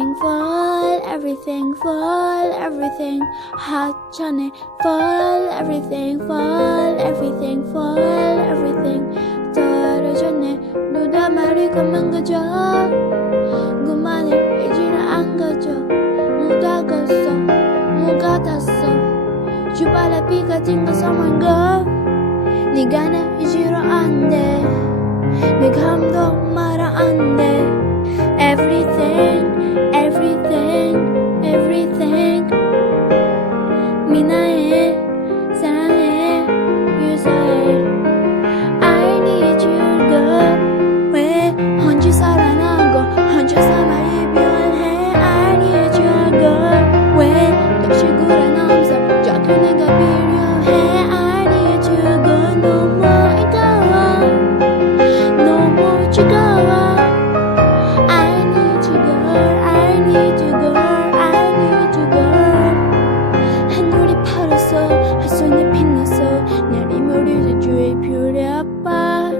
everything fall, everything fall, everything 하찮네 fall, everything fall, everything fall, everything 떨어졌네 누가 말이 망가져 그만해 이제는 안 가져 묻어갔어 뭐가 닿았어 주발에 비가 뛴거 someone go 네가 나 잊으러 안돼 내 감동 말아 안돼 everything everything everything 미나해 사랑해 유서해 I need you girl 왜 혼자 살아나고 혼자서만 이별해 I need you girl 왜 다시 굴러넘서 자꾸 내가 필요해 I need you girl 너무 아까워 너무 지겨워 I need you girl I need you girl I need you girl 하늘이 파랗소 햇손이 빛났어 내리머리 주위에 뷰려봐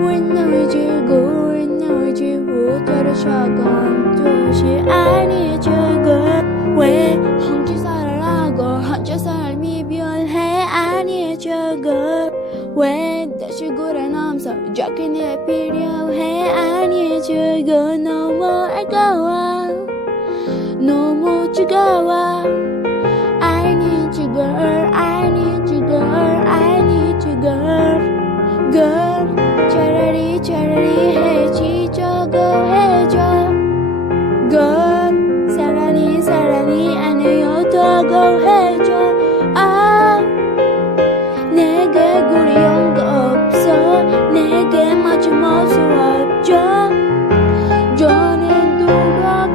When I was you go When I was you 떨어져간 도시 I need you girl 왜 혼자 살아라고 혼자 삶이 변해 I need you girl 왜 다시 굴러넘서 저기 내 필요해 I need you girl 너무 아까워 너무 지겨워 I need you girl I need you girl I need you girl girl 차라리 해지자고 해줘 girl 사랑이 아니었다고 해줘 아 내게 그리운 거 없어 내게 마주 못 수 없죠 저는 누가